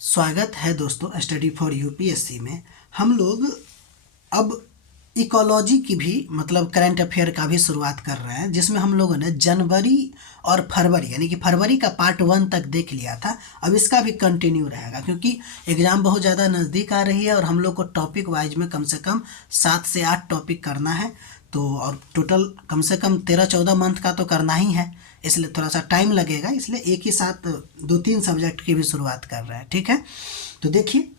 स्वागत है दोस्तों स्टडी फॉर यूपीएससी में। हम लोग अब इकोलॉजी की भी मतलब करंट अफेयर का भी शुरुआत कर रहे हैं, जिसमें हम लोगों ने जनवरी और फरवरी यानी कि फरवरी का पार्ट 1 तक देख लिया था। अब इसका भी कंटिन्यू रहेगा क्योंकि एग्ज़ाम बहुत ज़्यादा नज़दीक आ रही है और हम लोग को टॉपिक वाइज में कम से कम 7 से 8 टॉपिक करना है। तो और टोटल कम से कम 13-14 मंथ का तो करना ही है, इसलिए थोड़ा सा टाइम लगेगा, इसलिए एक ही साथ 2-3 सब्जेक्ट की भी शुरुआत कर रहे हैं। ठीक है, तो देखिए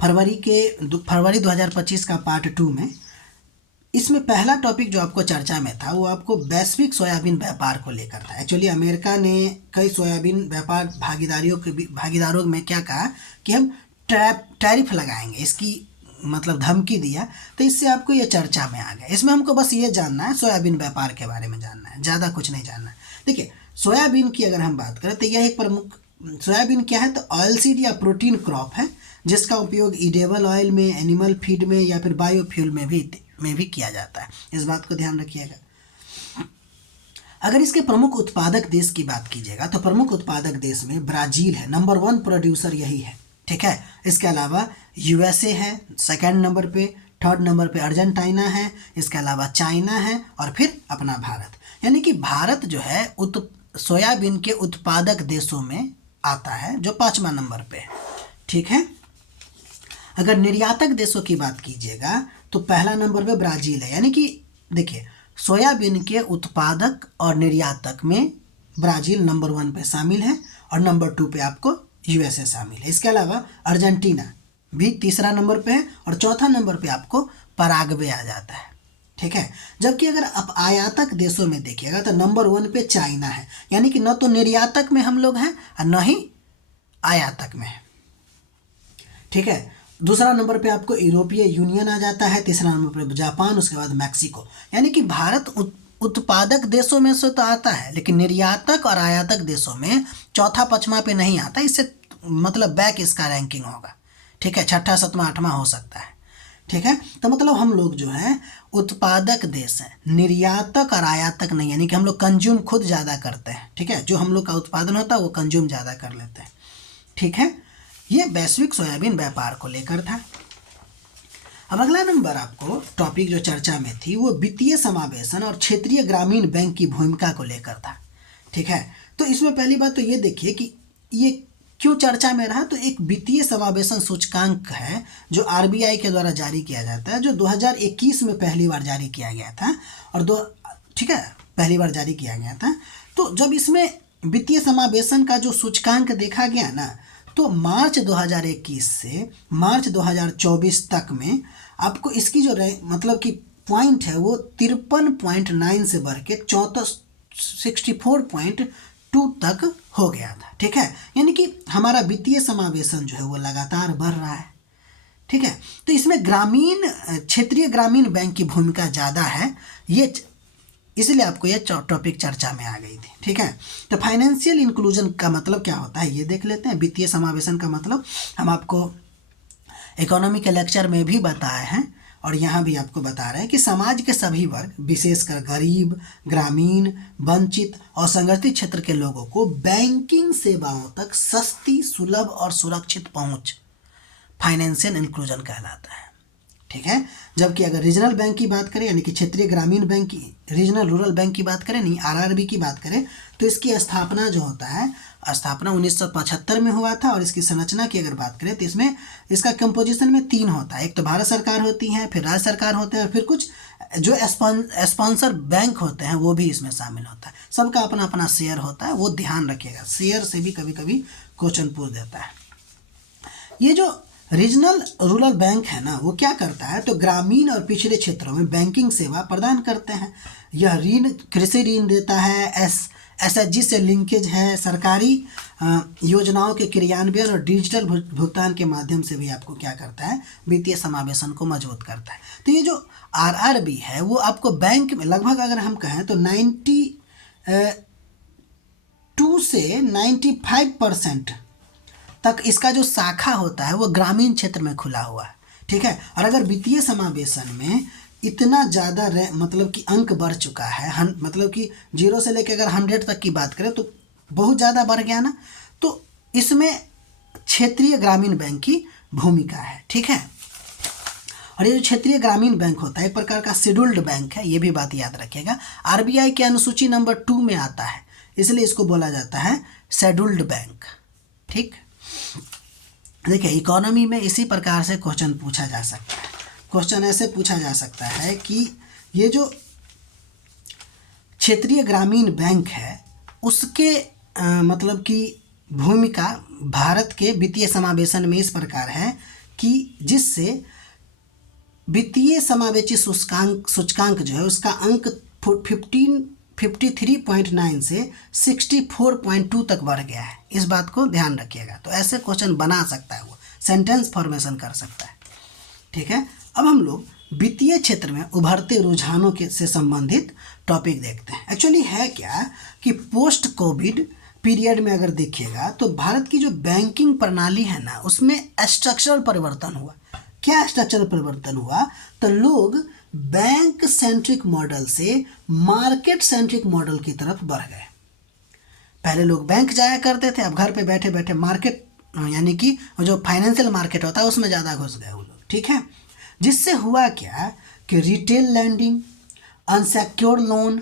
फरवरी 2025 का पार्ट 2 में इसमें पहला टॉपिक जो आपको चर्चा में था वो आपको वैश्विक सोयाबीन व्यापार को लेकर था। एक्चुअली अमेरिका ने कई सोयाबीन व्यापार भागीदारों में क्या कहा कि हम टैरिफ लगाएंगे, इसकी मतलब धमकी दिया। तो इससे आपको ये चर्चा में आ गया। इसमें हमको बस ये जानना है, सोयाबीन व्यापार के बारे में जानना है, ज़्यादा कुछ नहीं जानना है। देखिए सोयाबीन की अगर हम बात करें तो यह एक प्रमुख सोयाबीन क्या है, तो ऑयलसीड या प्रोटीन क्रॉप है जिसका उपयोग ईडेबल ऑयल में, एनिमल फीड में या फिर बायोफ्यूल में भी किया जाता है। इस बात को ध्यान रखिएगा। अगर इसके प्रमुख उत्पादक देश की बात कीजिएगा तो प्रमुख उत्पादक देश में ब्राज़ील है, नंबर 1 प्रोड्यूसर यही है। ठीक है, इसके अलावा यूएसए है सेकंड नंबर पे, थर्ड नंबर पे अर्जेंटीना है, इसके अलावा चाइना है और फिर अपना भारत। यानी कि भारत जो है सोयाबीन के उत्पादक देशों में आता है, जो 5वां नंबर पे है। ठीक है, अगर निर्यातक देशों की बात कीजिएगा तो पहला नंबर पे ब्राज़ील है। यानी कि देखिए सोयाबीन के उत्पादक और निर्यातक में ब्राज़ील नंबर 1 पे शामिल है और नंबर 2 पे आपको यूएसए शामिल है। इसके अलावा अर्जेंटीना भी तीसरा नंबर पे है और चौथा नंबर पे आपको पराग्वे आ जाता है। ठीक है, जबकि अगर आप आयातक देशों में देखिएगा तो नंबर 1 पे चाइना है। यानी कि न तो निर्यातक में हम लोग हैं और न ही आयातक में है। ठीक है, दूसरा नंबर पे आपको यूरोपीय यूनियन आ जाता है, तीसरा नंबर पे जापान, उसके बाद मैक्सिको। यानी कि भारत उत्पादक देशों में से तो आता है, लेकिन निर्यातक और आयातक देशों में चौथा 5वां पे नहीं आता। इससे मतलब बैक इसका रैंकिंग होगा। ठीक है, 6ठा 7वां 8वां हो सकता है। ठीक है, तो मतलब हम लोग जो है उत्पादक देश हैं, निर्यातक और आयातक नहीं। यानी कि हम लोग कंज्यूम खुद ज़्यादा करते हैं। ठीक है, जो हम लोग का उत्पादन होता है वो कंज्यूम ज़्यादा कर लेते हैं। ठीक है, ये वैश्विक सोयाबीन व्यापार को लेकर था। अब अगला नंबर आपको टॉपिक जो चर्चा में थी वो वित्तीय समावेशन और क्षेत्रीय ग्रामीण बैंक की भूमिका को लेकर था। ठीक है, तो इसमें पहली बात तो ये देखिए कि ये क्यों चर्चा में रहा। तो एक वित्तीय समावेशन सूचकांक है जो आरबीआई के द्वारा जारी किया जाता है, जो 2021 में पहली बार जारी किया गया था और ठीक है, पहली बार जारी किया गया था। तो जब इसमें वित्तीय समावेशन का जो सूचकांक देखा गया ना, तो मार्च 2021 से मार्च 2024 तक में आपको इसकी जो मतलब कि पॉइंट है वो 53.9 से बढ़ के 64.2 तक हो गया था। ठीक है, यानी कि हमारा वित्तीय समावेशन जो है वो लगातार बढ़ रहा है। ठीक है, तो इसमें क्षेत्रीय ग्रामीण बैंक की भूमिका ज़्यादा है, ये इसलिए आपको ये टॉपिक चर्चा में आ गई थी। ठीक है, तो फाइनेंशियल इंक्लूजन का मतलब क्या होता है ये देख लेते हैं। वित्तीय समावेशन का मतलब हम आपको इकोनॉमी के लेक्चर में भी बताए हैं और यहाँ भी आपको बता रहे हैं कि समाज के सभी वर्ग, विशेषकर गरीब, ग्रामीण, वंचित और संगठित क्षेत्र के लोगों को बैंकिंग सेवाओं तक सस्ती, सुलभ और सुरक्षित पहुँच फाइनेंशियल इंक्लूजन कहलाता है। ठीक है, जबकि अगर रीजनल बैंक की बात करें यानी कि क्षेत्रीय ग्रामीण बैंक की, रीजनल रूरल बैंक की बात करें, नहीं आरआरबी की बात करें, तो इसकी स्थापना जो होता है, स्थापना 1975 में हुआ था। और इसकी संरचना की अगर बात करें तो इसमें इसका कंपोजिशन में 3 होता है। एक तो भारत सरकार होती है, फिर राज्य सरकार होते हैं और फिर कुछ जो स्पॉन्सर बैंक होते हैं वो भी इसमें शामिल होता है। सबका अपना अपना शेयर होता है, वो ध्यान रखिएगा, शेयर से भी कभी कभी क्वेश्चन पूछ देता है। ये जो रीजनल रूरल बैंक है ना, वो क्या करता है, तो ग्रामीण और पिछड़े क्षेत्रों में बैंकिंग सेवा प्रदान करते हैं। यह ऋण, कृषि ऋण देता है, एसएचजी से लिंकेज है, सरकारी योजनाओं के क्रियान्वयन और डिजिटल भुगतान के माध्यम से भी आपको क्या करता है, वित्तीय समावेशन को मजबूत करता है। तो ये जो आरआरबी है वो आपको बैंक में लगभग अगर हम कहें तो 92 से 95% तक इसका जो शाखा होता है वो ग्रामीण क्षेत्र में खुला हुआ है। ठीक है, और अगर वित्तीय समावेशन में इतना ज़्यादा मतलब कि अंक बढ़ चुका है, मतलब कि 0 से लेकर अगर 100 तक की बात करें तो बहुत ज़्यादा बढ़ गया ना, तो इसमें क्षेत्रीय ग्रामीण बैंक की भूमिका है। ठीक है, और ये जो क्षेत्रीय ग्रामीण बैंक होता है एक प्रकार का शेड्यूल्ड बैंक है, ये भी बात याद रखिएगा। आरबीआई के अनुसूची नंबर 2 में आता है, इसलिए इसको बोला जाता है शेड्यूल्ड बैंक। ठीक, देखिए इकोनॉमी में इसी प्रकार से क्वेश्चन पूछा जा सकता है। क्वेश्चन ऐसे पूछा जा सकता है कि ये जो क्षेत्रीय ग्रामीण बैंक है उसके मतलब कि भूमिका भारत के वित्तीय समावेशन में इस प्रकार है कि जिससे वित्तीय समावेशी सूचकांक जो है उसका अंक 53.9 से 64.2 तक बढ़ गया है। इस बात को ध्यान रखिएगा। तो ऐसे क्वेश्चन बना सकता है, वो सेंटेंस फॉर्मेशन कर सकता है। ठीक है, अब हम लोग वित्तीय क्षेत्र में उभरते रुझानों के से संबंधित टॉपिक देखते हैं। एक्चुअली है क्या कि पोस्ट कोविड पीरियड में अगर देखिएगा तो भारत की जो बैंकिंग प्रणाली है ना उसमें स्ट्रक्चरल परिवर्तन हुआ। क्या स्ट्रक्चरल परिवर्तन हुआ? तो लोग बैंक सेंट्रिक मॉडल से मार्केट सेंट्रिक मॉडल की तरफ बढ़ गए। पहले लोग बैंक जाया करते थे, अब घर पे बैठे बैठे मार्केट यानी कि जो फाइनेंशियल मार्केट होता है उसमें ज़्यादा घुस गए वो लोग। ठीक है, जिससे हुआ क्या कि retail landing, unsecured loan,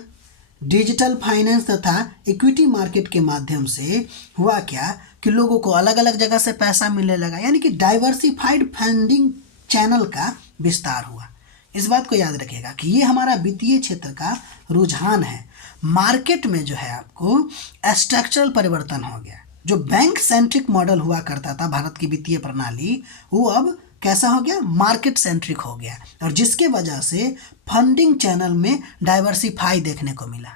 digital finance तथा इक्विटी मार्केट के माध्यम से हुआ क्या कि लोगों को अलग अलग जगह से पैसा मिलने लगा, यानी कि डाइवर्सिफाइड फंडिंग चैनल का विस्तार हुआ। इस बात को याद रखिएगा कि ये हमारा वित्तीय क्षेत्र का रुझान है। मार्केट में जो है आपको स्ट्रक्चरल परिवर्तन हो गया। जो बैंक सेंट्रिक मॉडल हुआ करता था भारत की वित्तीय प्रणाली, वो अब कैसा हो गया? मार्केट सेंट्रिक हो गया, और जिसके वजह से फंडिंग चैनल में डाइवर्सिफाई देखने को मिला।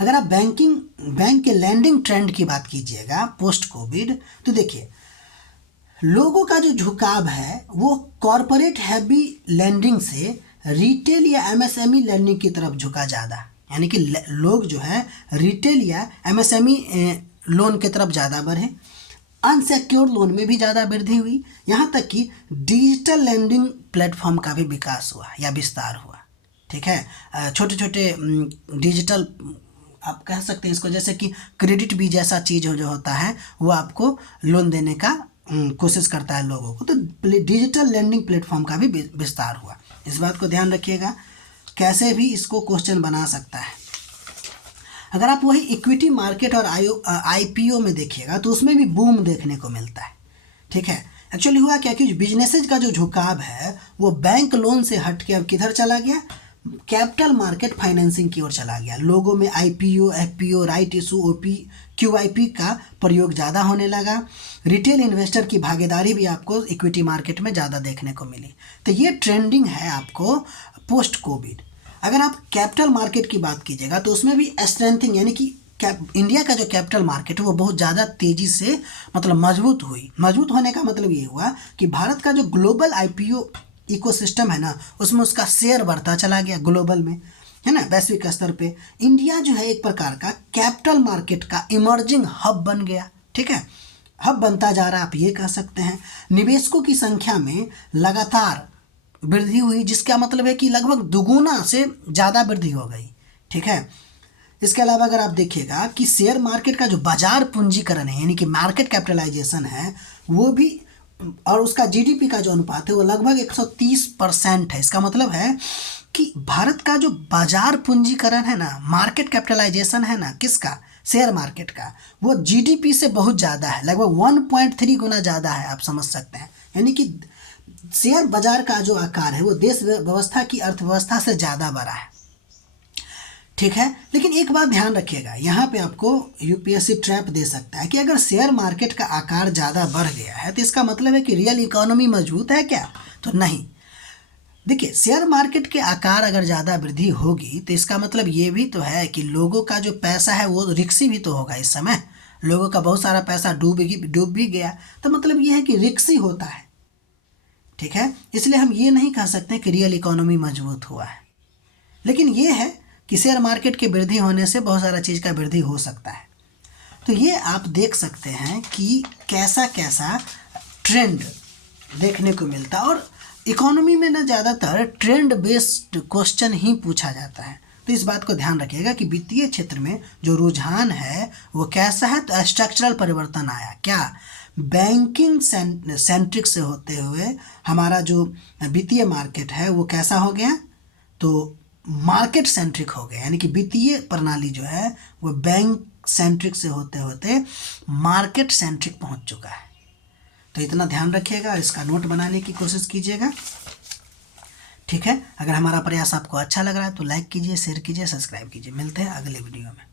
अगर आप बैंक के लैंडिंग ट्रेंड की बात कीजिएगा पोस्ट कोविड, तो देखिए लोगों का जो झुकाव है वो कॉरपोरेट हैवी लैंडिंग से रिटेल या एमएसएमई लैंडिंग की तरफ झुका ज़्यादा, यानी कि लोग जो है रिटेल या एमएसएमई लोन की तरफ ज़्यादा बढ़े। अनसेक्योर्ड लोन में भी ज़्यादा वृद्धि हुई, यहाँ तक कि डिजिटल लैंडिंग प्लेटफॉर्म का भी विकास हुआ या विस्तार हुआ। ठीक है, छोटे छोटे डिजिटल आप कह सकते हैं इसको, जैसे कि क्रेडिट भी जैसा चीज़ जो होता है वो आपको लोन देने का कोशिश करता है लोगों को। तो डिजिटल लैंडिंग प्लेटफॉर्म का भी विस्तार हुआ। इस बात को ध्यान रखिएगा, कैसे भी इसको क्वेश्चन बना सकता है। अगर आप वही इक्विटी मार्केट और आईपीओ में देखिएगा तो उसमें भी बूम देखने को मिलता है। ठीक है, एक्चुअली हुआ क्या कि बिजनेसेज का जो झुकाव है वो बैंक लोन से हट के अब किधर चला गया? कैपिटल मार्केट फाइनेंसिंग की ओर चला गया। लोगों में IPO, FPO, right issue, OP, QIP का प्रयोग ज़्यादा होने लगा। रिटेल इन्वेस्टर की भागीदारी भी आपको इक्विटी मार्केट में ज़्यादा देखने को मिली। तो ये ट्रेंडिंग है आपको पोस्ट कोविड। अगर आप कैपिटल मार्केट की बात कीजिएगा तो उसमें भी स्ट्रेंथिंग, यानी कि इंडिया का जो कैपिटल मार्केट है वो बहुत ज़्यादा तेज़ी से मतलब मजबूत हुई। मजबूत होने का मतलब ये हुआ कि भारत का जो ग्लोबल आईपीओ इकोसिस्टम है ना उसमें उसका शेयर बढ़ता चला गया ग्लोबल में, है ना, वैश्विक स्तर पे। इंडिया जो है एक प्रकार का कैपिटल मार्केट का इमर्जिंग हब बन गया। ठीक है, हब बनता जा रहा है, आप ये कह सकते हैं। निवेशकों की संख्या में लगातार वृद्धि हुई, जिसका मतलब है कि लगभग दुगुना से ज़्यादा वृद्धि हो गई। ठीक है, इसके अलावा अगर आप देखिएगा कि शेयर मार्केट का जो बाजार पूंजीकरण है यानी कि मार्केट कैपिटलाइजेशन है वो भी, और उसका जीडीपी का जो अनुपात है वो लगभग 130% है। इसका मतलब है कि भारत का जो बाजार पूंजीकरण है ना, मार्केट कैपिटलाइजेशन है ना, किसका? शेयर मार्केट का, वो जीडीपी से बहुत ज़्यादा है, लगभग 1.3 गुना ज़्यादा है, आप समझ सकते हैं। यानी कि शेयर बाजार का जो आकार है वो देश व्यवस्था की अर्थव्यवस्था से ज़्यादा बड़ा है। ठीक है, लेकिन एक बात ध्यान रखिएगा, यहाँ पे आपको यूपीएससी ट्रैप दे सकता है कि अगर शेयर मार्केट का आकार ज़्यादा बढ़ गया है तो इसका मतलब है कि रियल इकोनॉमी मजबूत है क्या? तो नहीं। देखिए, शेयर मार्केट के आकार अगर ज़्यादा वृद्धि होगी तो इसका मतलब ये भी तो है कि लोगों का जो पैसा है वो रिक्सी भी तो होगा। इस समय लोगों का बहुत सारा पैसा डूब भी गया, तो मतलब ये है कि रिक्सी होता है। ठीक है, इसलिए हम ये नहीं कह सकते कि रियल इकोनॉमी मजबूत हुआ है, लेकिन ये है कि शेयर मार्केट के वृद्धि होने से बहुत सारा चीज़ का वृद्धि हो सकता है। तो ये आप देख सकते हैं कि कैसा कैसा ट्रेंड देखने को मिलता है। और इकोनॉमी में ना ज़्यादातर ट्रेंड बेस्ड क्वेश्चन ही पूछा जाता है। तो इस बात को ध्यान रखिएगा कि वित्तीय क्षेत्र में जो रुझान है वो कैसा है? तो स्ट्रक्चरल परिवर्तन आया। क्या? बैंकिंग सेंट्रिक से होते हुए हमारा जो वित्तीय मार्केट है वो कैसा हो गया, तो मार्केट सेंट्रिक हो गया, यानी कि वित्तीय प्रणाली जो है वो बैंक सेंट्रिक से होते होते मार्केट सेंट्रिक पहुंच चुका है। तो इतना ध्यान रखिएगा, इसका नोट बनाने की कोशिश कीजिएगा, ठीक है। अगर हमारा प्रयास आपको अच्छा लग रहा है तो लाइक कीजिए, शेयर कीजिए, सब्सक्राइब कीजिए। मिलते हैं अगले वीडियो में।